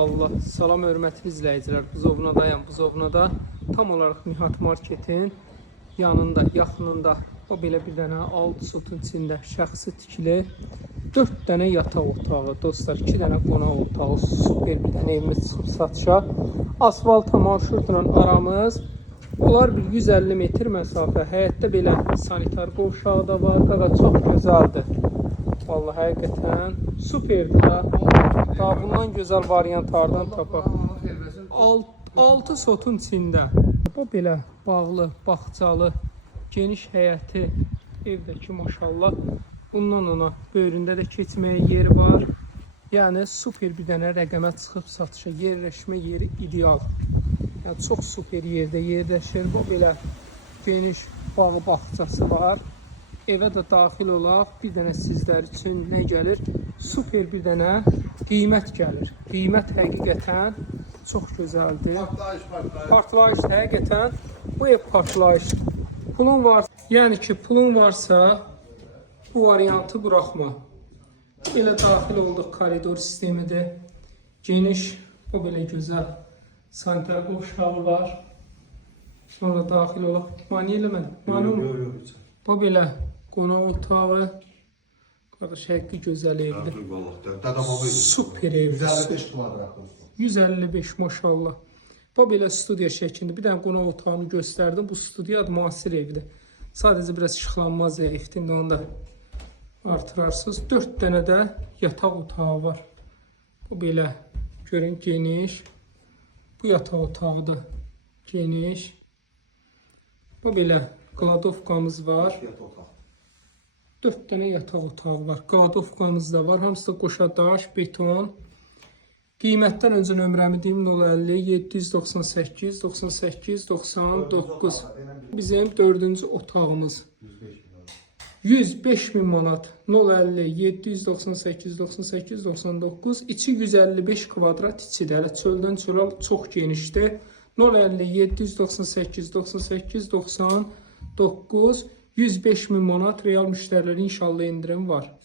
Allah, salam hörmətli izləyicilər. Buzovnadayım. Buzovnada tam olaraq Nihat Marketin yanında, yaxınında o belə bir dənə 6 sotun içində şəxsi tikili 4 dənə yataq otağı, dostlar, 2 dənə qonaq otağı, super bir dənə evimiz çıxıb satışa. Asfalta marşrutla aramız olar bir 150 metr məsafə. Həyətdə belə sanitar qovşağı da var. Qaqa çox gözəldir. Vallahi həqiqətən superdir ha. Daha bundan gözəl variantlardan tapaq. 6 sotun içində. Bu belə bağlı, bağçalı, geniş həyəti evdəki maşallah. Bundan ona böyründə də keçməyə yeri var. Yəni super bir dənə rəqəmə çıxıb satışa. Yerləşmə yeri ideal. Yəni çox super yerdə yerləşir. Bu belə geniş bağı bağçası var. Evə də daxil olaq, bir dənə sizlər üçün nə gəlir? Super bir dənə qiymət gəlir. Qiymət həqiqətən çox gözəldir. Partlayış həqiqətən bu ev partlayış. Pulun var, yəni ki pulun varsa bu variantı buraxma. Belə daxil olduq, koridor sistemidir. Geniş, o belə gözəl sanitar qovşağı var. Sonra daxil olaq. Mani eləmədim. Bu belə qonaq otağı. Qardaş, həqiqi gözəl evdir. Super evdir. 155 maşallah. Bu belə studiya şəklində. Bir dənə qonaq otağını göstərdim. Bu studiya müasir evdir. Sadəcə biraz işıqlanma zəifdir. İndi onu da artırarsınız. 4 dənə də yataq otağı var. Bu belə görün geniş. Bu yataq otağı da geniş. Bu belə qladovkamız var. 4 dənə yataq otağı var. Qladovkamız da var. Hamısı da qoşadaş, beton. Qiymətdən öncə nömrəmi deyim, 050 798 98 99. Bizim 4-cü otağımız. 105 min manat. 050 798 98 99. İçi 155 kvadrat içidir. Hələ çöldən çölə çox genişdir. 050 798 98 99. 105 min manat real müştərilərə inşallah indirim var.